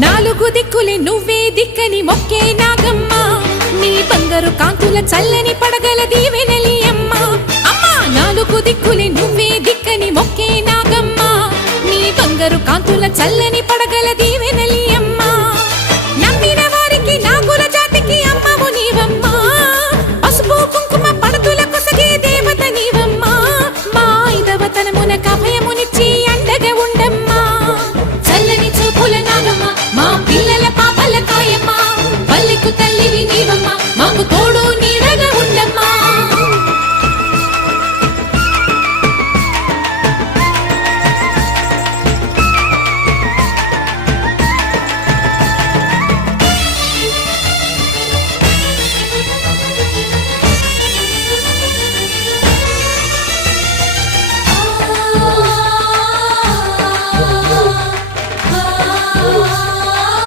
నాలుగు దిక్కులే నువ్వే దిక్కని మొక్కే నాగమ్మ నీ బంగారు కాంతుల చల్లని పడగల దీవెనలి అమ్మ అమ్మా నాలుగు దిక్కులే నువ్వే దిక్కని మొక్కే నాగమ్మ నీ బంగారు కాంతుల చల్లని పడగల దీవెనలి అమ్మ నమ్మిన వారికి నాగుల జాతికి అమ్మవు నీవమ్మా పసుపు కుంకుమ పడతుల కొసగే దేవత నీవమ్మా మా ఐదవతనమునకు అభయమునిచ్చి అండగా ఉండమ్మా చల్లని చూపుల నాగమ్మ మా పిల్ల